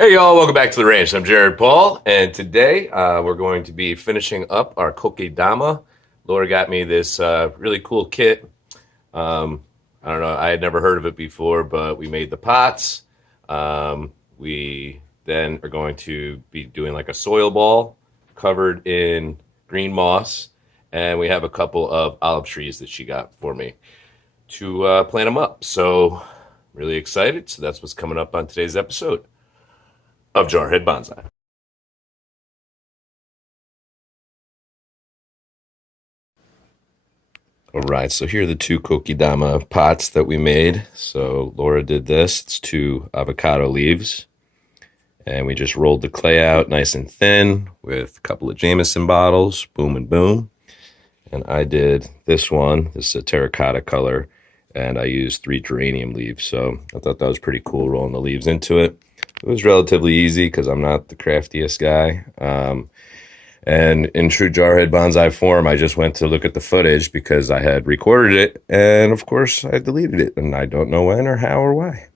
Hey y'all, welcome back to the ranch. I'm Jared Paul, and today we're going to be finishing up our KokeDama. Laura got me this really cool kit. I don't know, I had never heard of it before, but we made the pots. We then are going to be doing like a soil ball covered in green moss, and we have a couple of olive trees that she got for me to plant them up. So, really excited. So that's what's coming up on today's episode of Jarhead Bonsai. All right, so here are the two KokeDama pots that we made. So Laura did this. It's two avocado leaves. And we just rolled the clay out nice and thin with a couple of Jameson bottles, boom and boom. And I did this one. This is a terracotta color. And I used 3 geranium leaves. So I thought that was pretty cool, rolling the leaves into it. It was relatively easy because I'm not the craftiest guy. And in true Jarhead Bonsai form, I just went to look at the footage because I had recorded it. And of course, I deleted it. And I don't know when or how or why.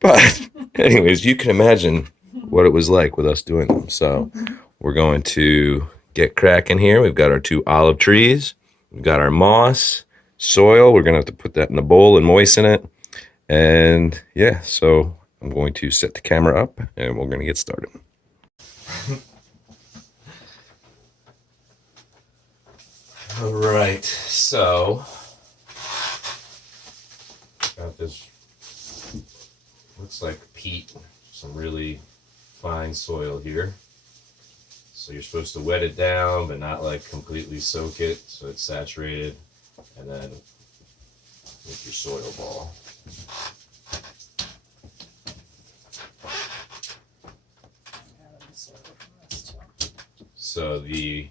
But anyways, you can imagine what it was like with us doing them. So we're going to get cracking here. We've got our 2 olive trees. We've got our moss, soil. We're going to have to put that in a bowl and moisten it. And yeah, so I'm going to set the camera up and we're going to get started. All right, so got this, looks like peat, some really fine soil here. So you're supposed to wet it down, but not like completely soak it so it's saturated, and then with your soil ball. So the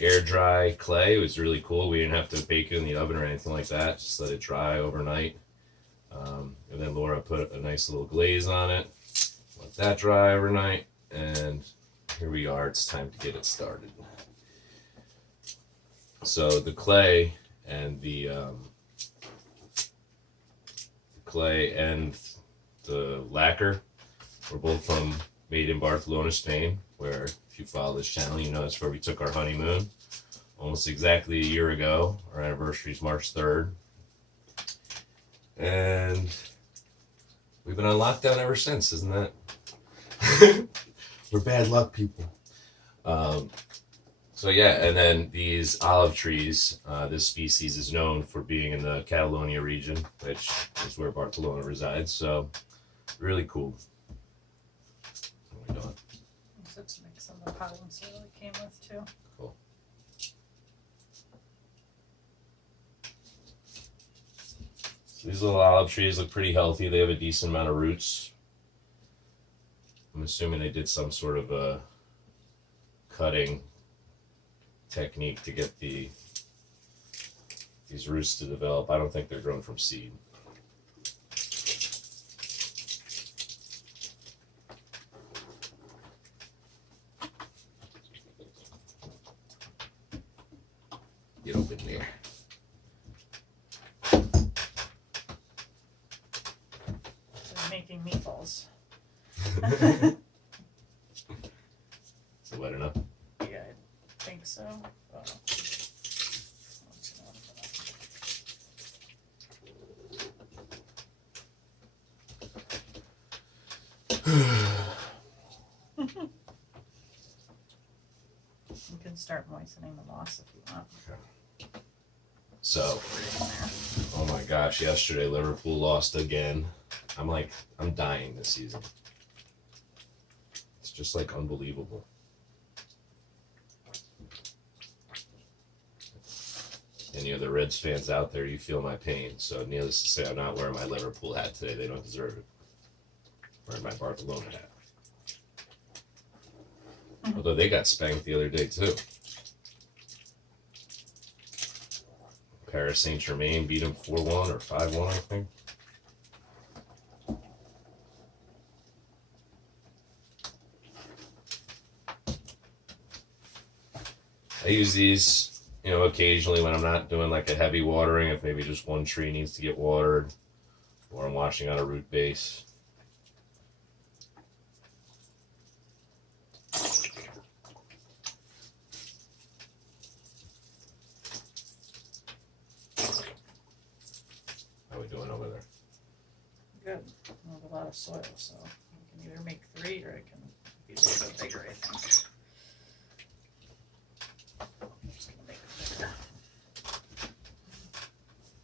air dry clay was really cool. We didn't have to bake it in the oven or anything like that. Just let it dry overnight. And then Laura put a nice little glaze on it. Let that dry overnight. And here we are. It's time to get it started. So the clay and the lacquer were both made in Barcelona, Spain, where if you follow this channel, you know that's where we took our honeymoon almost exactly a year ago. Our anniversary is March 3rd. And we've been on lockdown ever since, isn't that? We're bad luck people. So yeah, and then these olive trees, this species is known for being in the Catalonia region, which is where Barcelona resides. So really cool. What are we doing? To make some of the potting soil it came with too. Cool. So these little olive trees look pretty healthy. They have a decent amount of roots. I'm assuming they did some sort of a cutting technique to get these roots to develop. I don't think they're grown from seed. Get open there. They're making meatballs. Is it wet enough? Yeah, I think so. You can start moistening the moss if you want. Okay. So, oh my gosh, yesterday Liverpool lost again. I'm dying this season. It's just like unbelievable. Any of the Reds fans out there, you feel my pain. So needless to say, I'm not wearing my Liverpool hat today. They don't deserve it. I'm wearing my Barcelona hat. Although they got spanked the other day too. Paris Saint-Germain beat them 4-1 or 5-1, I think. I use these, occasionally when I'm not doing like a heavy watering, if maybe just one tree needs to get watered, or I'm washing out a root base. good. I have a lot of soil, so I can either make 3 or it can be a little bit bigger, I think. I'm just gonna make it bigger.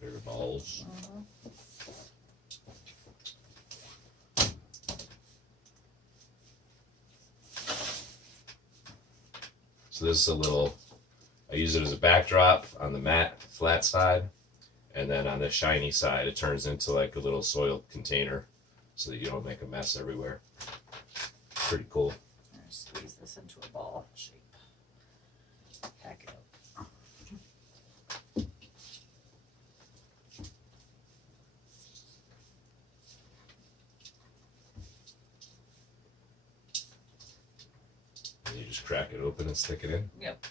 Bigger balls. So this is a little, I use it as a backdrop on the matte flat side, and then on the shiny side it turns into like a little soil container so that you don't make a mess everywhere. Pretty cool. I'm gonna squeeze this into a ball shape. Pack it up. And you just crack it open and stick it in. Yep.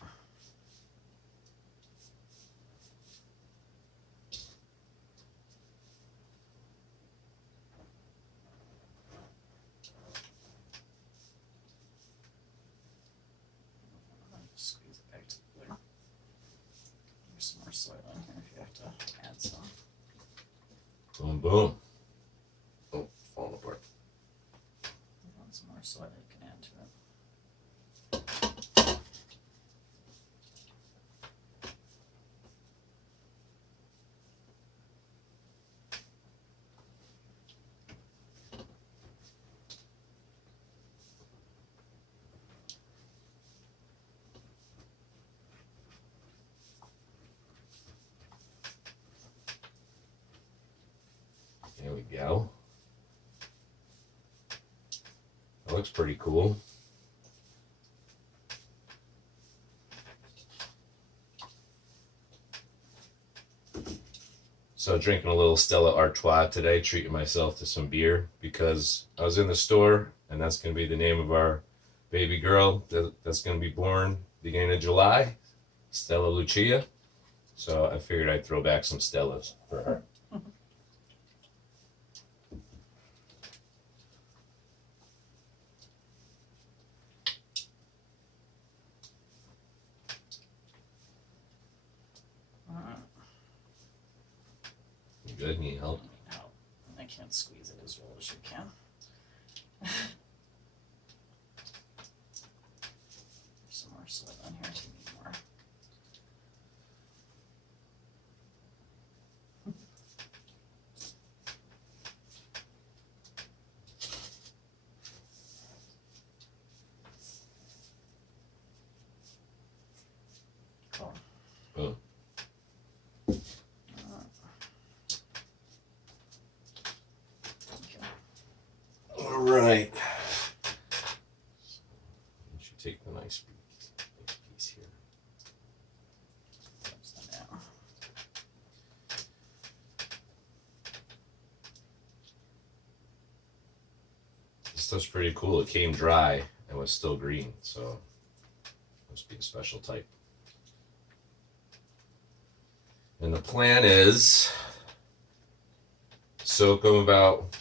Squeeze it back to the glue. There's some more soil in here if you have to add some. Boom, boom. Oh, falling apart. If you want some more soil, you can add to it. There we go. That looks pretty cool. So drinking a little Stella Artois today, treating myself to some beer because I was in the store and that's going to be the name of our baby girl that's going to be born beginning of July, Stella Lucia. So I figured I'd throw back some Stellas for her. You good? Need help? Help. I can't squeeze it as well as you can. There's some more soil in here if you need more. Cool. Oh. All right. You should take the nice piece here. Upside down. This stuff's pretty cool. It came dry and was still green, so must be a special type. And the plan is soak them about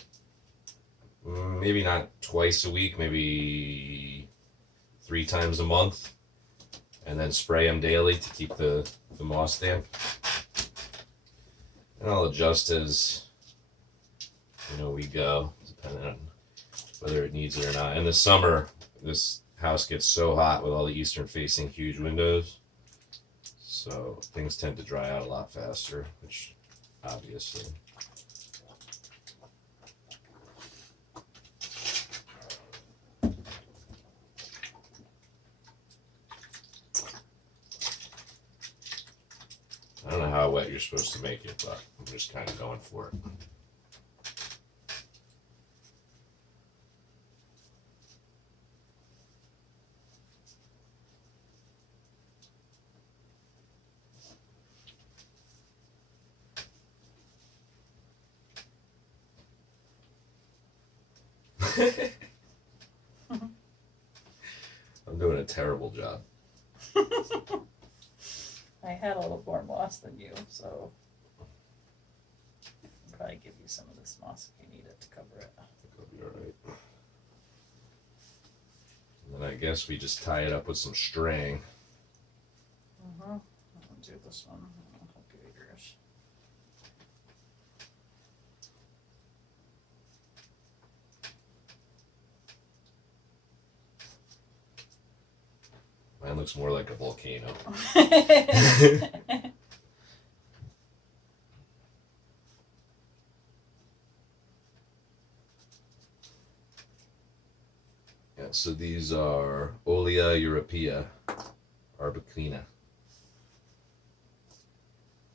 maybe not twice a week, maybe 3 times a month, and then spray them daily to keep the moss damp. And I'll adjust as we go, depending on whether it needs it or not. In the summer, this house gets so hot with all the eastern facing huge windows, so things tend to dry out a lot faster, which obviously. I don't know how wet you're supposed to make it, but I'm just kind of going for it. I'm doing a terrible job. I had a little more moss than you, so I'll probably give you some of this moss if you need it to cover it. I think I'll be all right. And then I guess we just tie it up with some string. I'll do this one. I'll help you with yours. looks more like a volcano. Yeah, so these are Olea Europea Arbequina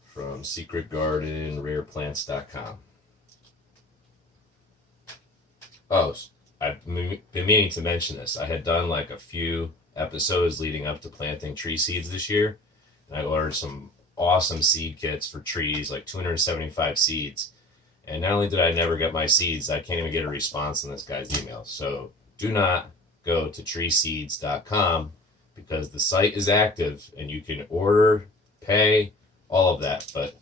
from Secret Garden, rareplants.com. Oh, I've been meaning to mention this. I had done like a few episodes leading up to planting tree seeds this year, and I ordered some awesome seed kits for trees, like 275 seeds. And not only did I never get my seeds, I can't even get a response on this guy's email. So do not go to treeseeds.com because the site is active and you can order, pay, all of that, but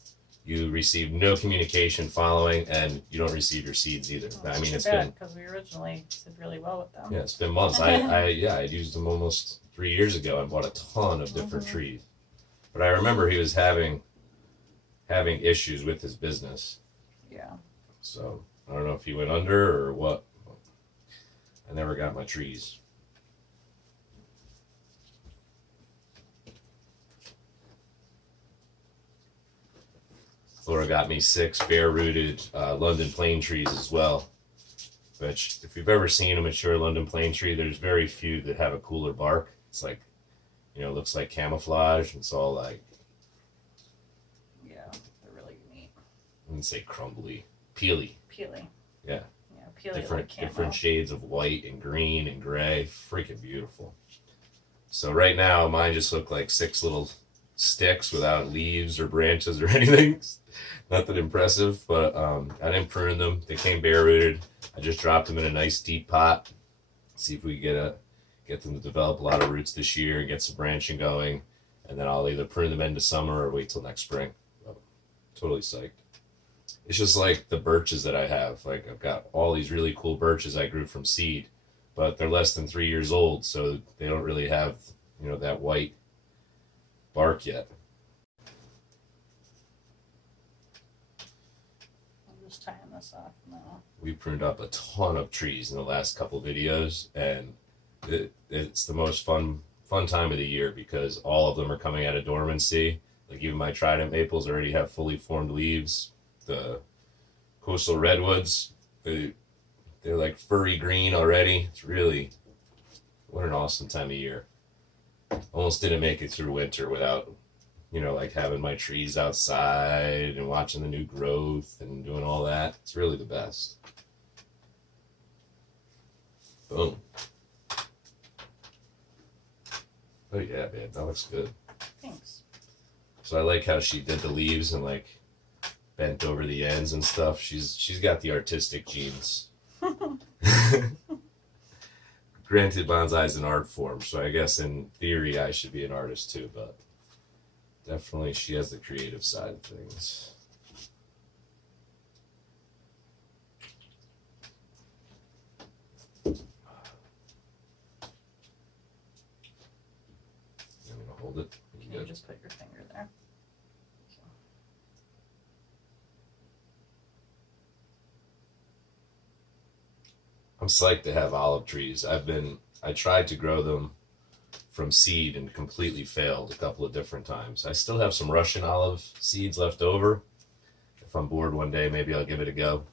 you receive no communication following, and you don't receive your seeds either. Well, I mean, it's bad, been because we originally did really well with them. yeah, it's been months. I used them almost 3 years ago and bought a ton of different trees. But I remember he was having issues with his business. Yeah. So I don't know if he went under or what. I never got my trees. Laura got me 6 bare-rooted London plane trees as well. Which, if you've ever seen a mature London plane tree, there's very few that have a cooler bark. It's like, you know, it looks like camouflage. It's all like, Yeah, they're really neat. I wouldn't say crumbly, peely. Peely. Yeah. Yeah, peely like camo. Different shades of white and green and gray. Freaking beautiful. So right now, mine just look like 6 little sticks without leaves or branches or anything. Nothing impressive, but I didn't prune them. They came bare rooted. I just dropped them in a nice deep pot. See if we can get them to develop a lot of roots this year and get some branching going. And then I'll either prune them into summer or wait till next spring. But totally psyched. It's just like the birches that I have. Like, I've got all these really cool birches I grew from seed, but they're less than 3 years old, so they don't really have, you know, that white bark yet. I'm just tying this off now. We pruned up a ton of trees in the last couple videos, and it's the most fun time of the year because all of them are coming out of dormancy. Like, even my trident maples already have fully formed leaves. The coastal redwoods, they're like furry green already. It's really, what an awesome time of year. Almost didn't make it through winter without, you know, like having my trees outside and watching the new growth and doing all that. It's really the best. Boom. Oh yeah, man, that looks good. Thanks. So I like how she did the leaves and like bent over the ends and stuff. She's got the artistic genes. Granted, bonsai is an art form, so I guess in theory I should be an artist too, but definitely she has the creative side of things. I'm gonna hold it. Can you just put your finger there? I'm psyched to have olive trees. I tried to grow them from seed and completely failed a couple of different times. I still have some Russian olive seeds left over. If I'm bored one day, maybe I'll give it a go.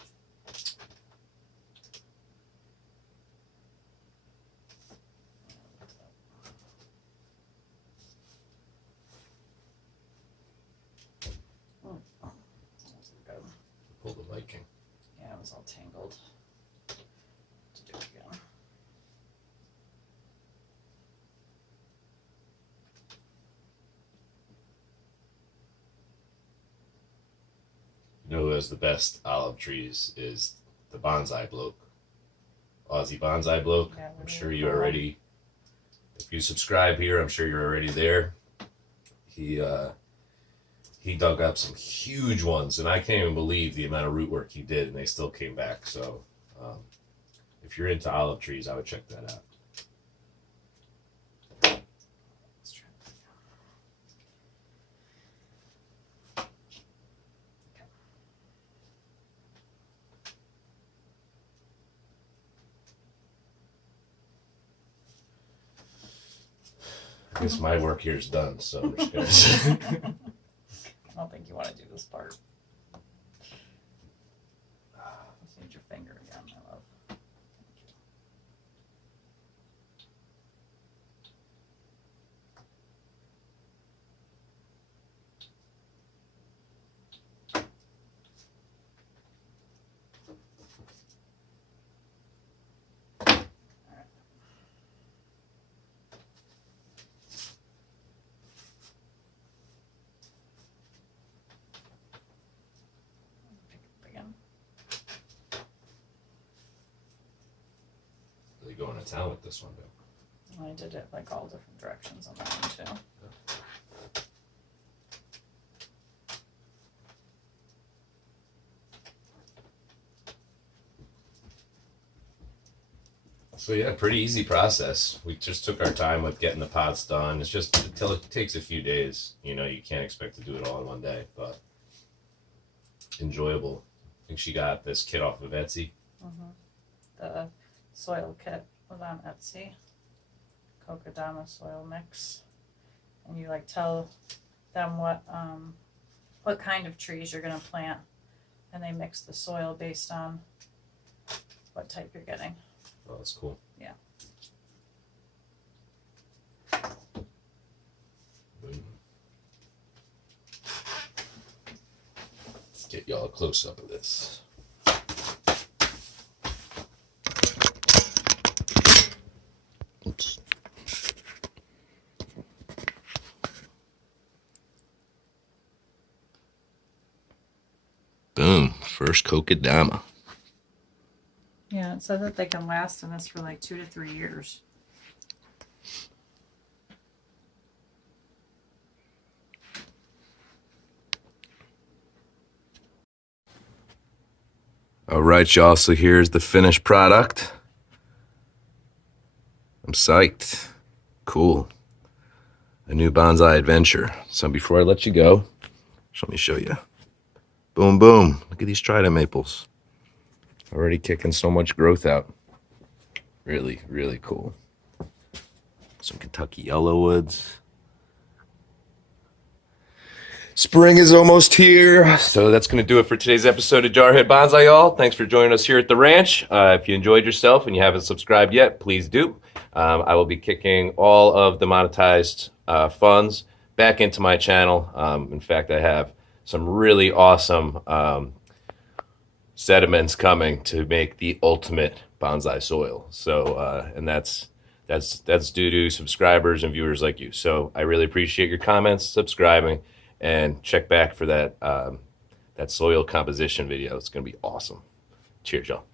Pull the Viking. Yeah, it was all tangled. To do it again. You know who has the best olive trees is the Bonsai bloke. Aussie Bonsai bloke. Yeah, I'm sure you already, if you subscribe here, I'm sure you're already there. He dug up some huge ones, and I can't even believe the amount of root work he did, and they still came back. So if you're into olive trees, I would check that out. Let's try that again. Okay. I guess my work here is done, so I'm just gonna. I don't think you want to do this part. Just need your finger again, my love. Thank you. Pick it up again. Really going to town with this one, though. I did it like all different directions on that one too. So yeah, pretty easy process. We just took our time with getting the pots done. It's just until it takes a few days. You know, you can't expect to do it all in one day, but enjoyable. I think she got this kit off of Etsy. The soil kit was on Etsy. KokeDama soil mix, and you like tell them what kind of trees you're gonna plant, and they mix the soil based on what type you're getting. Oh, that's cool. Yeah. Boom. Let's get y'all a close up of this. Oops. Boom. First KokeDama. Yeah, it said that they can last in this for like 2 to 3 years. All right, y'all. So here's the finished product. I'm psyched. Cool. A new bonsai adventure. So before I let you go, let me show you. Boom, boom. Look at these trident maples. Already kicking so much growth out. Really, really cool. Some Kentucky yellowwoods. Spring is almost here. So that's going to do it for today's episode of Jarhead Bonsai, y'all. Thanks for joining us here at the ranch. If you enjoyed yourself and you haven't subscribed yet, please do. I will be kicking all of the monetized funds back into my channel. In fact, I have some really awesome sediments coming to make the ultimate bonsai soil. So, and that's due to subscribers and viewers like you. So I really appreciate your comments, subscribing, and check back for that that soil composition video. It's going to be awesome. Cheers, y'all.